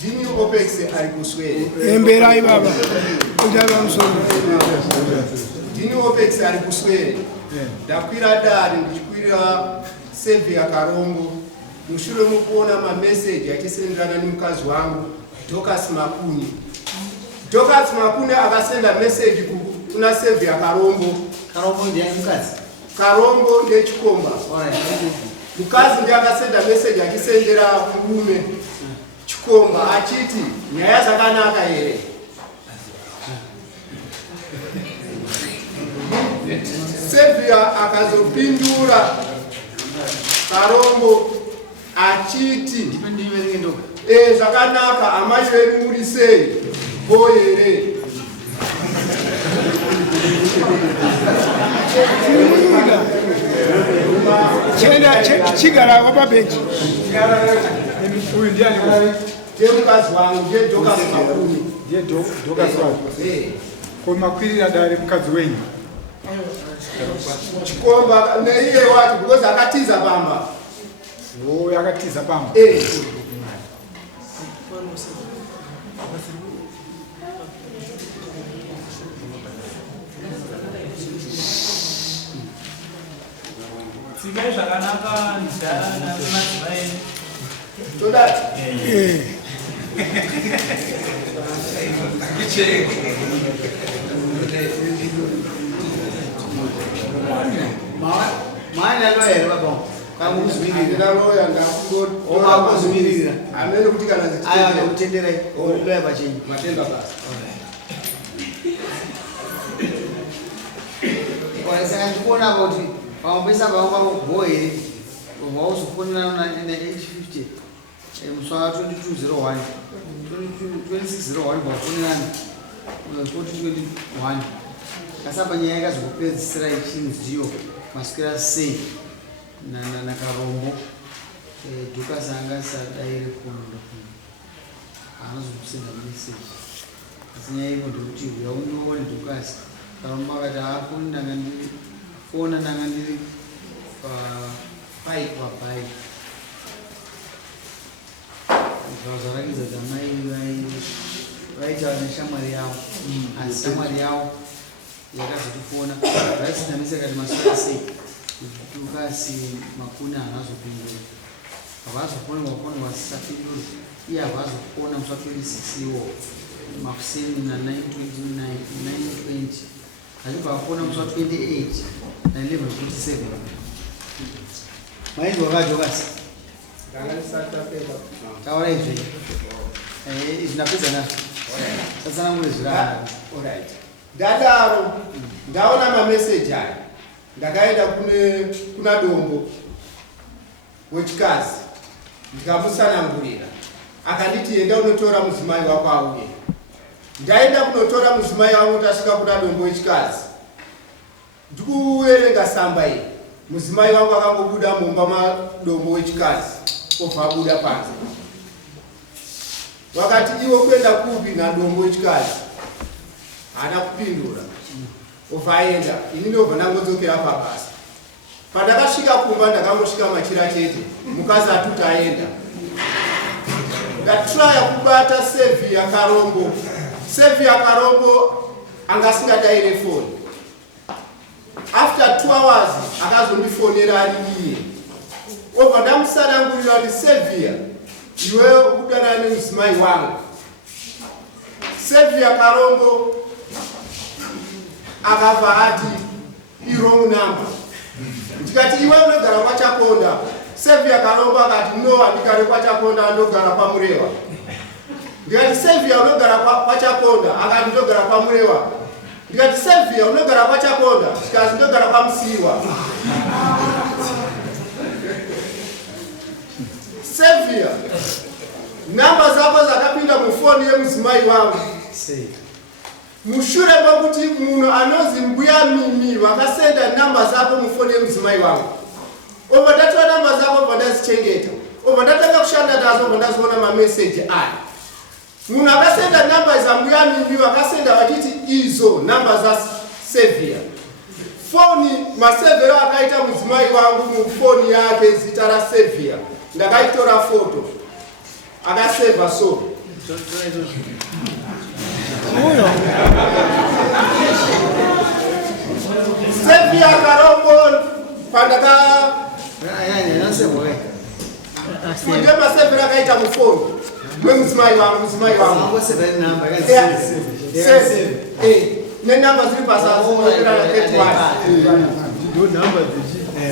Dini OPEX ari kuswere. Emberai baba. Ujaba msomo. Dini OPEX ari kuswere. Ndakwira dali ndichikwira save ya Karongo. Mushure mukuona ma message achisenderana nemukazi wangu Dorcas Makuni. Dorcas Makuni akasenda message kuna save ya Karongo. Karongo ndiye mukazi. Karongo ndiye Chikomba. Mukazi ndiye akasenda message achisendera murume Chikomba achiti nyaya dzakanaka here. Sevia akazopindura Karongo achiti zvakanaka amai vedu muri sei boyere. Chigara wapa benchi. Ndiye mukazi wangu ndiye Dorcas Makuni. Ndiye Dorcas wangu. Komakwirira dare mukazi wenyu. Chikomba neiye wati because akatiza pamba. Oh, yakatiza pamba. Sikai zvakanaka nzara namadzimai. Toda. Maana lawyer baba. Kama uzimiri. Ndina lawyer ndakundo. Oma uzimiri. Amene kuti kana zitendere. Aya utendere. Lawyer bachenyi. Matenda basi. Kwa sasa tukuona kuti pamapesa pamwe boy wauzofonera na H50 muswa 2201 2601 wafonerana 4021 kasaba nyaya yakazokupedzisira ichinziyo maswera sei na Karombo Dorcas anga sadaire kuno anozokusenda message asi nyaya iko ndikuti uya unoone Dorcas Karombo akati afoni ndangandiri fona ndangandiri pai zvazvarakidza dzamai vaitaura neshamwari yavo asi shamwari yavo yakazotifona vaisinamise kati maswera sei Dorcas Makuni haazopindura havazofona vafona vasisapindura iye havazofona muswa 26 iwo makuseni na 920 achibva afona muswa 28 na 11:47 maizwa vacho basi taura izvi ndapedza nazvo tatsanangure zviraa. Ndadaro ndaona mameseji aya ndakaenda kuna dombo wechikazi ndikamusanangurira akanditi enda unotora mudzimai wako auye. Ndaenda kunotora mudzimai wangu tasvika kuna dombo wechikazi ndikuerenga samba iyi mudzimai wangu akangobuda mumba madombo wechikazi obva abuda panze. Wakati iwo kuenda kupi na dombo wechikazi haana kupindura obva aenda. Ini ndobva ndangodzokera pabasa. Pandakasvika kumba ndakangosvika machira chete mukazi atuti aenda. Ndatraya kubata save ya Karombo. Save ya Karombo angasingadayire foni. After 2 hours akazondifonera ari iye. Obva ndamusanangurira kuti Sevia iwe ukudana nemudzimai wangu. Sevia Karombo akabva ati wrong number. Ndikati iwe unogara kwaChakonda. Sevia Karombo akati no, handigare kwaChakonda, ndogara kwaMurewa. Ndikati Sevia unogara kwaChakonda, akati ndogara kwaMurewa. Ndikati Sevia unogara kwaChakonda, ndikati ndogara kwaMusiwa. Sevia namba zako zakapinda mufoni yemudzimai wangu. Mushure mokuti munhu anozi mbuya Mimi vakasenda namba zako mufoni yemudzimai wangu. Obva ndatora namba zako obva ndadzichengeta. Obva ndatanga kushanda nazo obva ndazoona mameseji aya. Munhu akasenda namba zambuya Mimi vakasenda vachiti izo namba zaSevia. Foni masevhero akaita mudzimai wangu mufoni yake zita raSevia. Ndakaitora foto akaseva so Uyo. Sevi ya Karombo pandaka Fujo masevi rakaita mufoni. Mwe mzimai wangu. Ne namba ziri pasazi okera 31.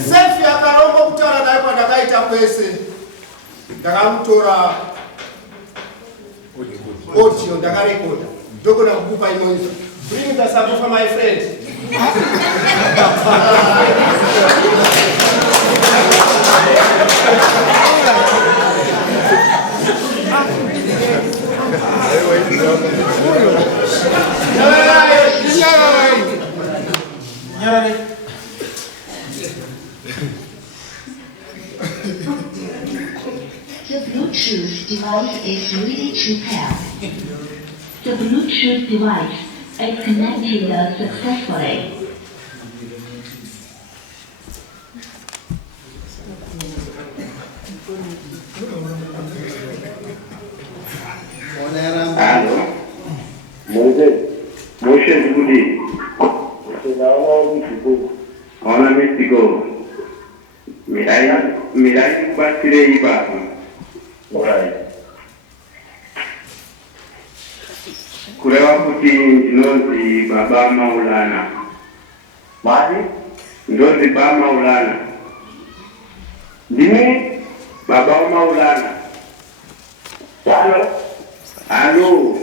Sevi ya Karombo kutara naye pandakaita kwese. Ndakamutora audio ndakarekoda. Ndogona kukupa imoizo. Bring the support for my friend. The Bluetooth device is ready to pair. The Bluetooth device is connected successfully. Allô? Motion Goody. On a Mexico. Mirai Batire Iba. Kurewa kuti ndozi baba Maulana. Bali? Ndozi baba Maulana. Dini baba Maulana. Allô?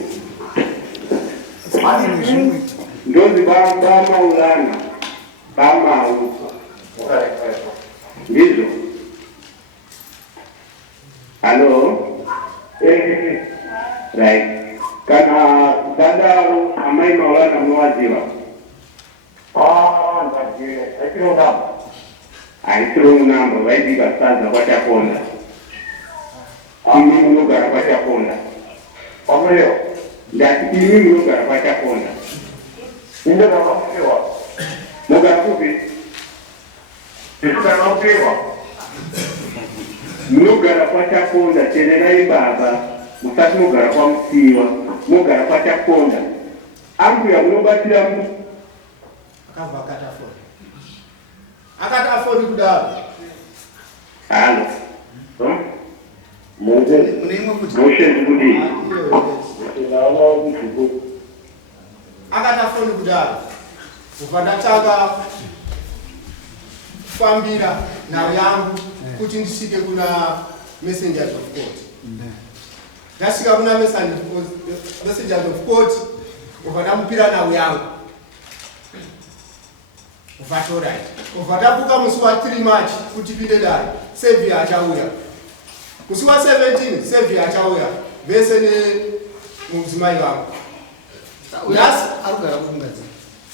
Ndozi baba Maulana. Bama Ndizo. Allô? Right. Kana dada amai Maulana mwaziwa. Aitro namba waidi basaza kwa chaponda. Kimi mnogara kwa chaponda. Omeo. Ndati kimi mnogara kwa chaponda. Ndio na wapewa. Mogara kupi. Ndio na wapewa. Mnogara kwa chaponda tenera ibaba. Mutatu mogara kwa msiwa. Mogara kwa chaponda. Ambu ya mnobatira mu. Akava akatafoni. Akatafoni kudaba. Allô? Motion Goody. Akatafoni kudaba. Ukandataka kufambira nawo yangu kuti ndisike kuna messengers of court. Ndasika kuna messengers of court ukandamupira nawo yangu. Ufatora. Ufatapuka musi wa 3 March kuti pinde dai. Savior achauya. Musi wa 17 Savior achauya. Vese ne muzimai wangu. Yes, arugara kungaza.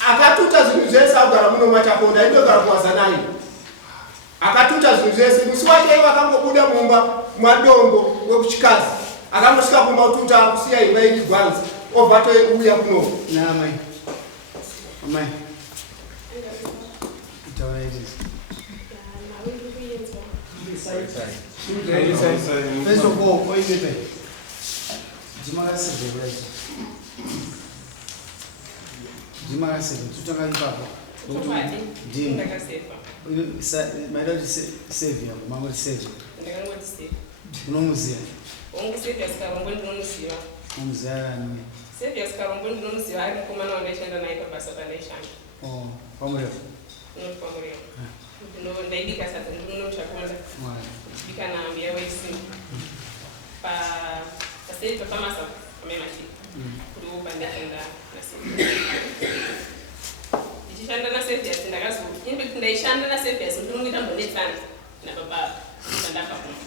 Akatuta zvinhu zvese agara muno machaponda indogara kuwazanai. Akatuta zvinhu zvese musi wake vakangobuda mumba mwadongo wekuchikazi. Akangosvika kumba ututa kusiya imba ichigwanzi. Obva touya kuno. Na mai. Mai. Itaura izvi. First of all, what is it? Jimakaseva tutanga ipapa. Ndini. Maida Savior, mama Savior. Ndakangoti Savior. Unomuziya. Ongu Savior Skarombo ndinomuziva. Unomuziya ani? Savior Skarombo ndinomuziva ari mukomana wandaishanda naye pabasa pandaishanda. Oh, pamurefu. Pamurefu. Ndaibika sasa ndinomuchakonda. Bika na mbiya weisi. Pastate pamasa pamemati. Kuri upandaishanda na Savior. Ndichishanda na Savior ndakazo. Nyimbi ndaishanda na Savior ndinomuita mbonetsana na baba ndandapa kuno.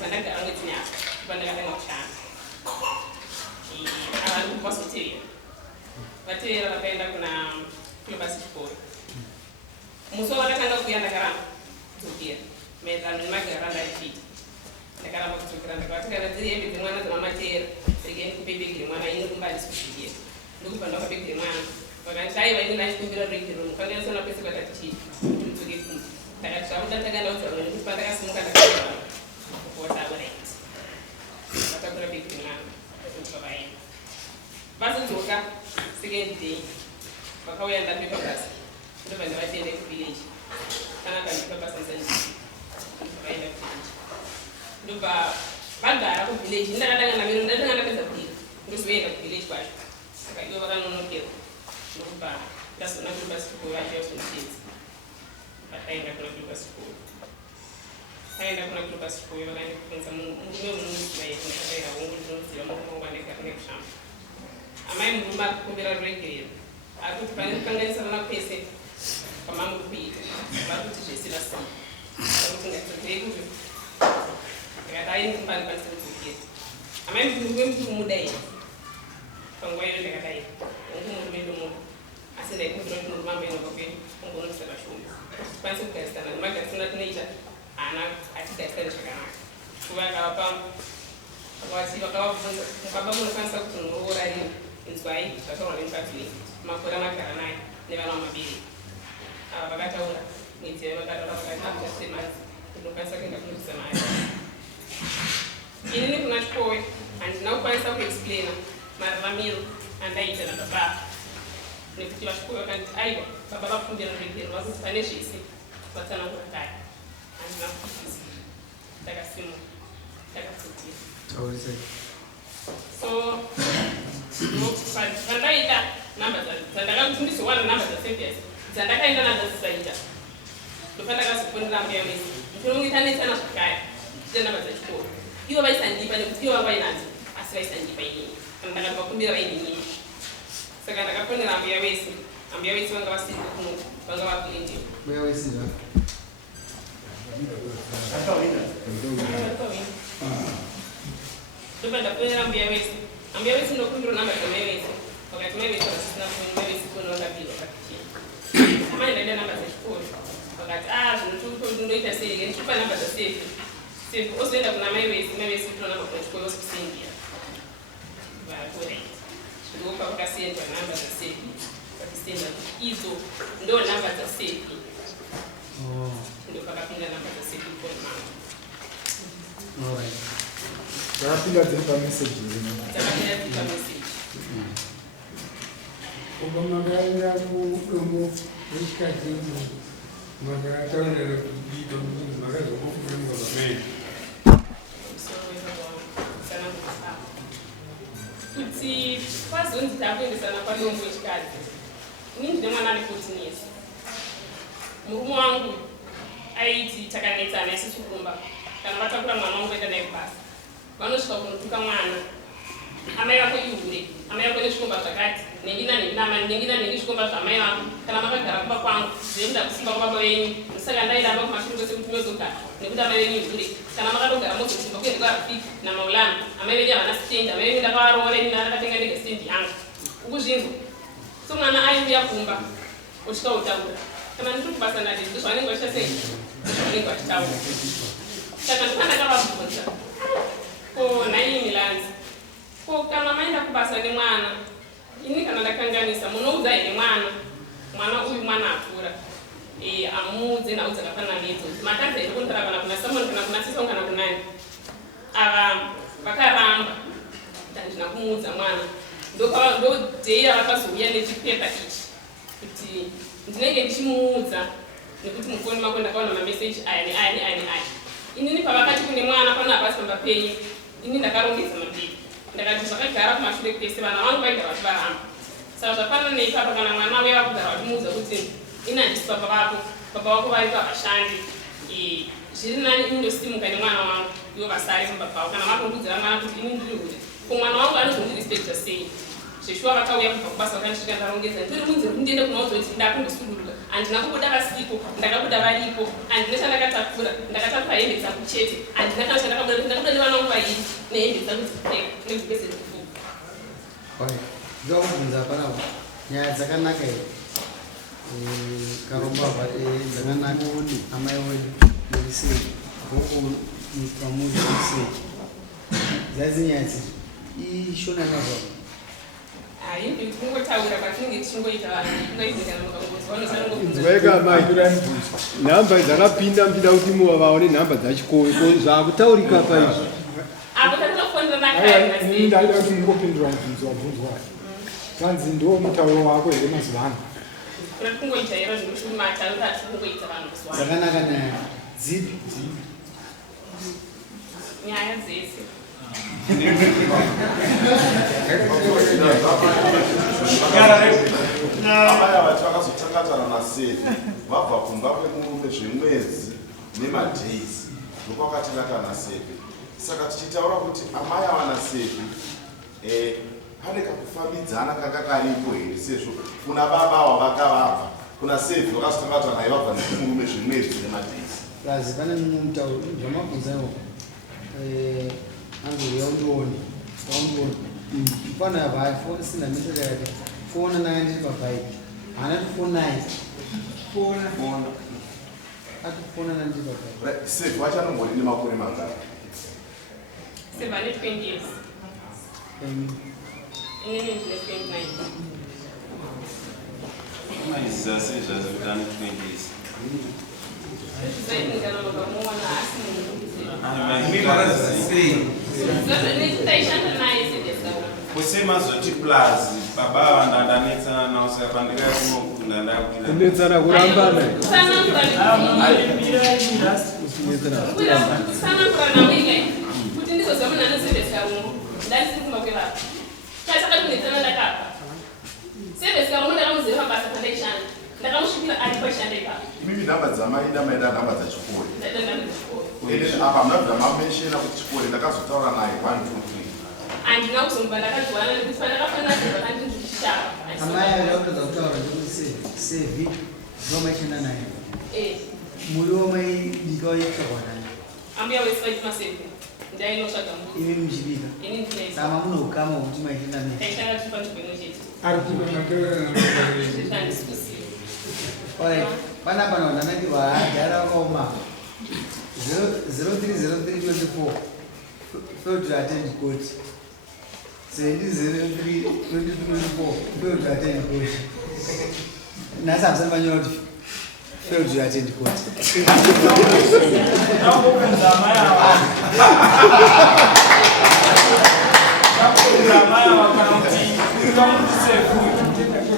Pandagara mwedzi nyaka. Pandakatanga kushanda. Abantu kwasotevera. Vatevera vakaenda kuna basa chikoro. Musi wakatanga kuuya ndakaramba kudzokera maererano nemagara andachiita. Ndakaramba kudzokera ndakati kana dziri hembe dzemwana dzamamatera regai ndikupe bhegi remwana ini kumbandisi kuzvigera. Ndokubva ndapa bhegi remwana. Vakati haiwa ini ndachikumbira regi romu. Kandaisona pese kwatati chii. Kuti ndidzoke kumba. Ndakati zvakuda ndakandaudza vamwe nekuti pandakasimuka ndakaaa kuota right. Vatakura bhegi remwana. vaenda vazodzoka second day vakauya ndapepa basa ndobva ndavatiende kuvillage kana kandipa basa vakaenda kuvillage ndobva vagara kuvillage ndakatanga namiro ndatanga ndapedza kubika ndozoenda kuvillage kwacho saka ivo vakanonokera ndokubva ndazona kulipa sikuru vachiazonotedza vakaenda kuna kulipa sikuru aenda kuna kulipa sikuru vakaenda kufunza murume unoziva yedu ndakataira hongu ndinoziva murume nekushamba amai murume akukumbira ruregerero ari kuti pane kukanganisa vana kwese kwamamuri kuita vari kuti zvesira sei akuti ngatidzokere kuzo ndakadai ndimbandikwanisa kudzokera amai murume muti mudai panguva iyo ndakadai hongu murume ndomuda asi ndaikumbira kuti murume ambainobva kwedu ongonoisa vashoma tikwanise kugarisana nemagarisana tinoita ana atigarisane zvakanaka kuvakavapa vakavabvunza mukaba munokwanisa kuti munoora rini inzwai zvataurwa nemukadzi makore magara naye nevana vamabiri ava vakataura mwedzi vakataura vakatiasemadzi ndinokwanisa kuenda kunobvisa naye ini nekuna chikowe handina kukwanisa kuexplaina mararamiro andaita nababa nekuti vachikowe vakanditi aiwa baba vafundira ruregerero vakuti pane zvese vatsanangura kare handina kuizisa ndakasimuka ndakadzokera so pandaita namba dzandakakuti ndizowana namba dzasepias dzandakaenda nadzo dzisaita ndopandakazofundira mbuya wese ndinongoita netsana zvakare tiite namba dzachikoro ivo vaisandipa nekuti ivo vainadzo asi vaisandipa inini kana ndakatovakumbira vainini saka ndakafundira mbuya wese ambuya wese vanga vasiri kuno vanga vakuendeo mbuya wese ndopa ndafonera mbuya wese ambuya wese ndokumbira namba dzamai wese wakati mai wese vasisina kuona mai wese kuona vakabirwa pakichena amai ndaida namba dzachikoro vakati zvinondoita sei ndikupa namba dzasefi sefi ozoenda kuna mai wese kutora namba kuna chikoro osikusendia vakurai ndopa vakasendwa namba dzasefi vakisenda idzo ndo namba dzasefi ndopakapinda namba dzasefi kone mama dzakapinda dziri pameseji dzakapinda dziri pameseji ubva makaenda kudombo rechikadzi makataurira kubika makazokufuna mugavameni kuti kwazonzi takuendesana kwadombo rechikadzi ini ndine mwana ane 14 years murume wangu aiti takanetsana isusu kurumba kana vatakura mwana wangu vaenda naye kubasa vanosvika kunotuka mwana amai vako ihure amai vako nezvikomba zvakati nengina zvikomba zvamai vangu kana makagara kumba kwangu zvekuda kusimba kwababa venyu saka ndairamba kumashure kwese kuti mozogara nekuti amai venyu ihure kana makatogara mozosimba kuende kwarafiki namaulano amai venyu havana stendi amai venyu ndakavaroora ini ndakatenga ndege stendi yangu ukuzvinzwa so mwana aiuya kumba osvika utaura kana ndiri kubasa ndati ndozvavanenge vachita sei ndozvavanenge vachitaura saka ndopandakavabvunza ko nai milanzi ko kana maenda kubasa nemwana ini kana ndakanganisa munoudza here mwana uyu mwana akura amuudze nhau dzakafanana nedzo makadzi here kundara kana kuna samoni kana kuna sisa kana kunani ava vakaramba handina kumuudza mwana ndodheira vakazouya nechipepa ichi kuti ndinenge ndichimuudza nekuti mufoni mako ndakaona mameseji aya neaya neaya neaya inini pavakati kune mwana pano hapasi pamba penyu ini ndakarongedza mabiki ndakati zvakagara kumashure kwese vana vangu vaigara vachivaramba saka zvafanana neipapa kana mwana uya vakugara vachimuudza kuti ini handisi papa vako baba vako varipo havashandi zviri nani ini ndosimuka nemwana wangu ivo vasari pababa vavo kana vakondudzira mwana kuti ini ndiri kuti ko mwana wangu anozondirespekta sei zveshuwa vakauya kubva kubasa vakandisvika ndarongedza ndiri kunze kuti ndiende kunaudza kuti ndakundosuduruka handina kubuda vasipo ndakabuda varipo handina chandakatakura ndakatakura hembe dzangu chete handina kana chandakabuda kuti ndakuda nevana vangu vairi nehembe dzangu dzekupfeka nezvipese zvekufuka ndokubvunza panapa nyaya dzakanaka here karombavha dzakanaka amai wedu nerisei goko pamuri nerisei dzadzinyaya dziri ishona nazvavo haindi kungotaura patinenge tichingoita nhamba dzakapinda mpinda kuti vaone nhamba dzachikowe zvakutaurika paizvo apo tatinofonera Ini ndaida kuti ndingopindura mubvunzo wabvunzwa. Kanzi ndiwo mutauro wako here mazuva ano. Zvakanaka naye. Dzipi? Nyaya dzese. Abaya vati vakazotsangatana naSevi vabva kumba kwemurume zvemwedzi nemadhays ndokwakatinaka naSevi. Saka tichitaura kuti amai avanaSevi pane kakufambidzana kanga karipo here sezvo kuna baba wavakavabva kuna Sevi vakazotsangatana naye vabva nemurume zvemwedzi nemadhays. Kazi pane mumwe mutauro zvamabvunzawo anzi yaundioni mfana apa sina message yake fona naye ndiri pabhaiki haana tifonai fona atifona nandiri pabhaiki. Sevi vachanongori nemakore mangana? Sevi ane 20 years. Inini ndine 29. Maizviziva sei zvazvo kuti ane 20 years? Zaidi ngana vakamuona asi kusema zoti plus baba vandanetsana nawo saka pandika kunokunda ndakuita Kundetsana kurambana. kuti ndizozamuna nezevesikarumo ndandisiri kumba kwevapa chaisaka kunetsana ndakapa sevesikarumo ndakamuziva mabasa pandaishanda ndakamusvikira ari paishanda ipapo. Mimi nhamba dzamaida maida nhamba dzachikoro. Ndaida nhamba dzachikoro. Apa mnabva mameshena kuti chikoro ndakazotaura naye 1 2 3. Andina kuzomba ndakadzwana nekuti pandakafanira kuti ndandinzvishava. Amai akatadza kutaura kuti Sevi ndomashanda naye. Muriwo maibika waitaurwa naye. Ambuya wese vaituma Sevi. Ndainosvaga munhu. Imi muchibika. Ini ndinaisa. Saka munokama kuti maishanda naye. Taishanda tiri panzvimbo imwe chete. Ari kutonakerera Handisi kuziva. Alright, panapa vananakirwa hagara vakaoma 030324 failed to attend court. 70032024 failed to attend court. Nasa hamsani manyora kuti failed to attend court.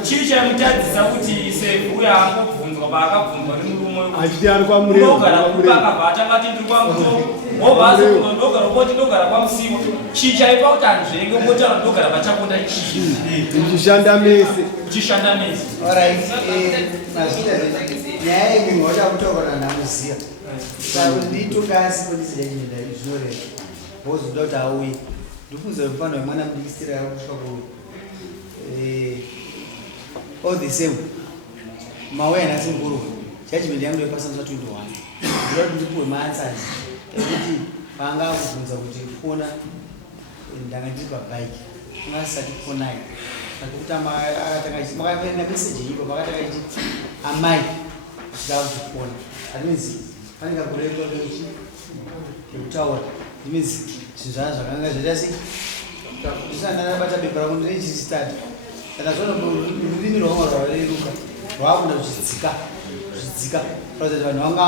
Chii chamutadzisa kuti Sevi uya angobvunzwa paakabvunzwa nemurume Achiti ari kwamurema. Ndogara kubva atangati ndiri kwamuto wobva azobvunzwa ndogara kwoti ndogara kwamusiwa. Chii chaipa kuti anzvenge ngotaura ndogara pachakonda chii Tichishanda mese. tichishanda mese. Alright, nyaya yemumwe wacha kutaura namuziya. Saka nditongasi polisi yachinoda zvinoreva. Wozoda kuti auye. Ndikuudza mufano wemwana mudikisitiri yakusvika kuuya. All the same, mawareness nguru. Judgment yangu yepasanza 21. Ndiro ndipuwe maanswers ekuti vanga kubvunza kuti fona ndanga ndiri pabike. Ungasati fonai. Akuti akatanga makaenda message ipo pakatanga ichi amai kuda kuti fona. That means panenge kurepo kuti kutaura. That means zvinhu zvakanga zvaita ndisana nabata bepa rako ndinechistadi. Kana zvona rurimi rwavo rwareruka rwakunda zvidzika kuti vanhu vanga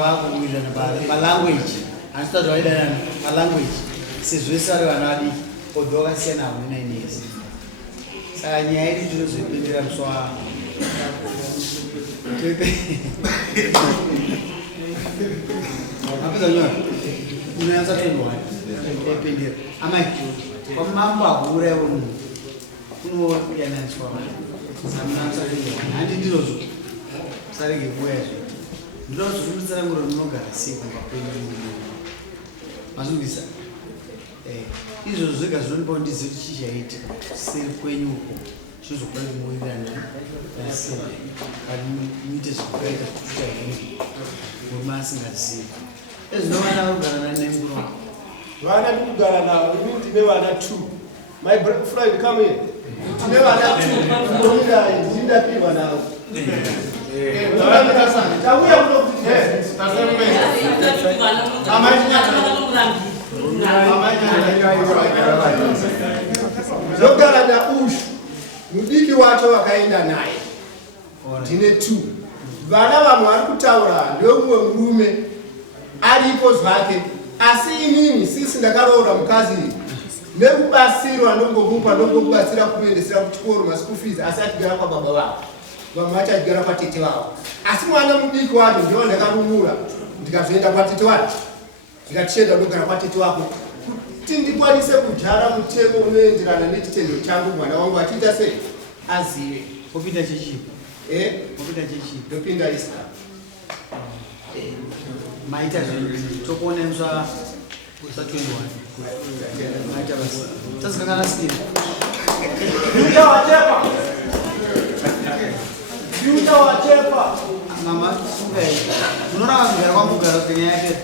vakuwirirana palanguage handisati vaidanana palanguage sezvo vese vari vana vadiki odho vakasiyana hamwe nainezi. Saka nyaya iri tinozoipendera muswa apedza nyora unonatsa 21 ependera amai kwamambo akura ivo munhu kunouyaniswa handi ndinozo sarege kuya zve ndinozvikumitsananguro ndinogara sei kumba kwenyu mazvingisa izvozvo zvega zvinonipa ndizive kuti chii chaitika seri kwenyu uko chinozokuda kuti muwirirana nasei kati muite zvekukaita kuita hingi ngoma asingazivi ezvinovana vakugara nanemuro vana ndikugara navo ini ndine vana 2. My friend, come here. Ndine vana 2 ndomidai ndindapiwa navo. Tauya kunokuti ndogara naushu mudiki wacho wakaenda naye ndine 2. Vana vamwe vari kutaura ndomumwe murume aripo zvake asi inini sisi ndakaroora mukazi nekubasirwa nongomupa nongokubatsira kumuendesera kuchikoro maschool fees asi atigara kwababa vavo vamwe vacho atigara kwatete vavo asi mwana mudiki wacho ndiwo ndakarumura ndikazoenda kwatete wacho ndikatichenda ndogara kwatete wako kuti ndikwanise kudyara mutengo unoenderana nechitendero changu mwana wangu achiita sei azive Popinda chechi. Popinda chechi. Ndopinda Islam. Maita tokone mzwa usatwendwa. Maita basi. Sasa kana sikini. Yuta wachepa. Yuta wachepa. Mama sunga hii. Unaona wangara kwa mugara kwenye yake.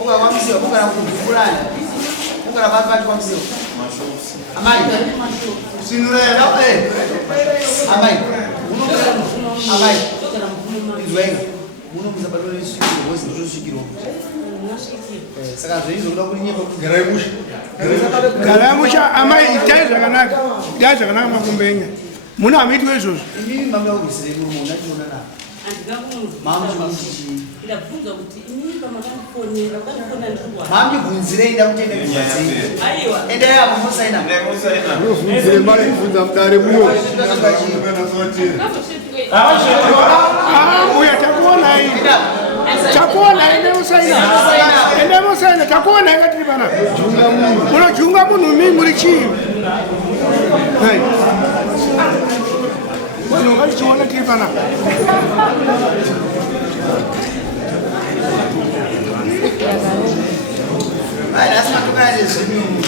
Unga kwa msio, unga na kukulana. Unga na baba kwa msio. Amai. Sinurela amai. Amai. Izwenga. Muno mzabadole sikiro, wosi ndio sikiro. Saka zvizo kuda kulinyepa kugaramusha. Garamusha amai itaita kanaka. Itaita kanaka makumbenya. Muno amitwe izvo. Inini mama urusire muno unachiona na. Mama chichi. Ndafunga kuti inini pamakafonera pakafona ndikwa. Mami bvunzire ida kutenda kudzasi. Aiwa. Enda yapo musaina. Bvunzire mari bvunza mudare muyo. Uya takuona hii. Takuona ende musaina. Ende musaina takuona ngati bana. Junga munhu. Unojunga munhu mimi muri chii? Hai. Munhu ngachiona kiri bana. Ai, lazima tukale zvinhu.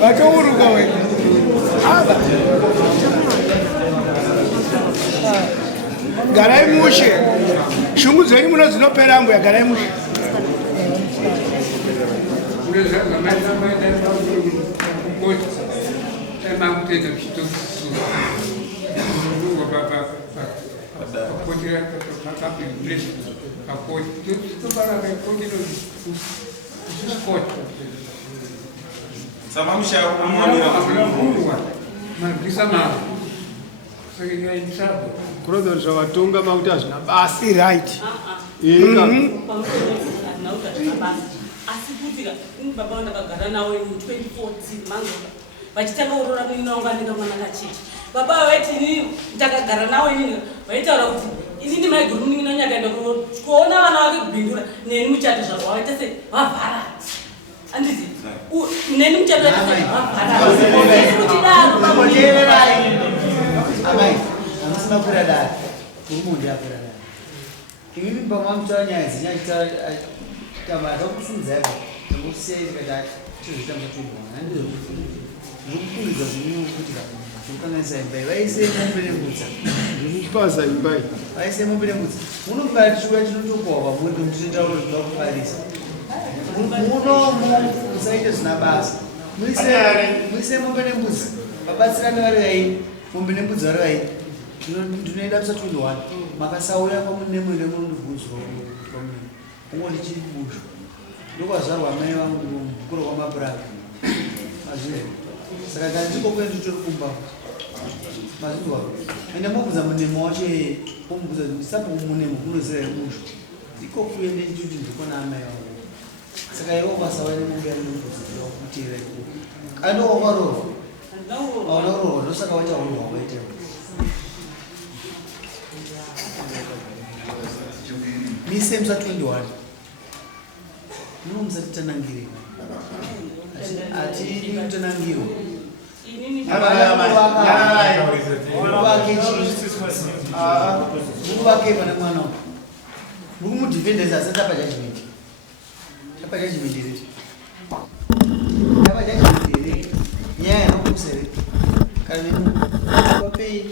Vakauruka wewe. Aba. Garai mushe. Shungu zeni muno zinopera yangu ya garai mushe. Sama mshauri mmoja Kurodha zvawatonga mauti hazvina basi right. Asi kuti baba ndakagara nawo 2014 mango vachitanga urora kuinaunganika mwana kachiti baba waiti ini ndakagara nawo ini vaitaura kuti inini maiguru muningina nyakaenda kuona vana vake kubhindura neni muchato zvavo vaita sei vavhara andizi neni muchato vaita sei vavhara Amai, amusina kura dai. Kurumundu yakura dai. Imimi pamwa mutara nyaya dzinyachita tamata kusunza yabo. Ngokusei kada tuzitamba tubona. Ndizo zvikukuriza zvinhu kuti kukanisa imbai. Vaise mumberembudza. Zvichipaza imbai. Vaise mumberembudza. Muno mukati chiwa chinotokwa pamuntu mutitauro zvinokufarisa. Muno musaite zvina basa. Muise mumberembudza. Vabatsirane vari vaini. Mumbe nembudzi vari vaini. Ndinoenda kusatundwa. Makasauya pamunemwe nemundubvunzwa pamwe. Ungoni chiri kubusha. Ndokwazvarwa mai vangu mukuru kwamapuraka. Mazvizvo. Saka kandiko kwedu tori kumba. Mazvizvo. Ende mubvunza munemo wacho pomubvunza kuti sapo munemo kunozira kubusha. Iko kuende ndikuti ndikona amai vangu. Saka iwo masauya nemumbe nemubvunza kutira iko. Kando wamaroro. Aunaro ndosaka wachaurwa waita. Mise msatundwa. Muno msatitanangire. Ati mutanangiro. Inini wake pana mwana. Mungu mudefenders asata pa judgment. Apa judgment iri. Apa judgment iri. Nyaya nokusere. Kami pay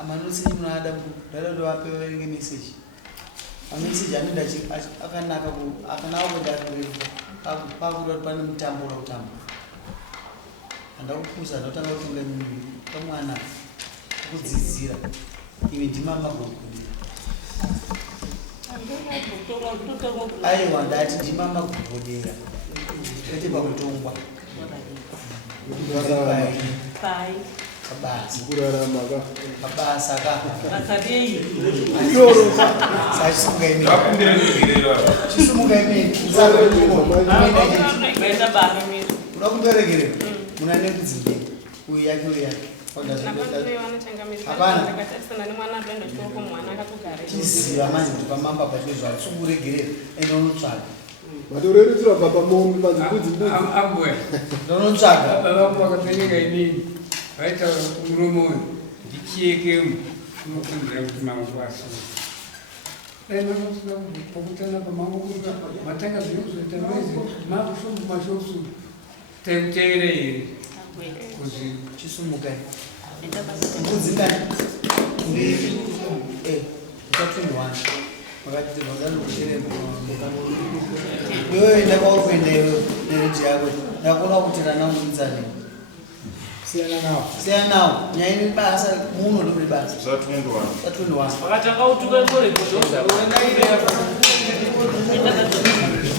amanotsi munada ndada ndo ape verenge message amessage anoda akanaka ku akanaka kuenda pakuda pane mutambo wakutamba andakupusa ndotanga kutunga kamwana kudzidzira iwe ndimama kukumbira aiwa ndati ndimama kugodera kwete pakutongwa kabasa chisumuka imeni unakumberekerera muna nekudzimbe uyu yake uyu yake chiziva manje kuti pamamba pachizva tsunguregerera ende unotsvaga matoreretsera baba mombe mazikudzimbudzi ndonotsvaga baba vangu vakapereka inini vaitaura kumuromoni ndichiyekemo unokumbira kuti mangu asina dai manosina pakutana pamangokura matanga zvinokuzoita mezi makushomu mashosu taikuteera here kuzi chisumuka mbudzi ngani mbiri utatundwana wakati vanganokutere iwewe ndakaurikuenda iwe nereji yako ndakuona kuti ranamuidzane siyana nawo nyaini basa muno ndokuri basa tatundwana vakatanga utuka ngorekodoza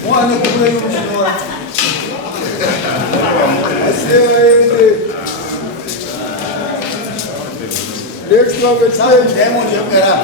mwane kukuleyo muchinora next one is Diamond Yokera.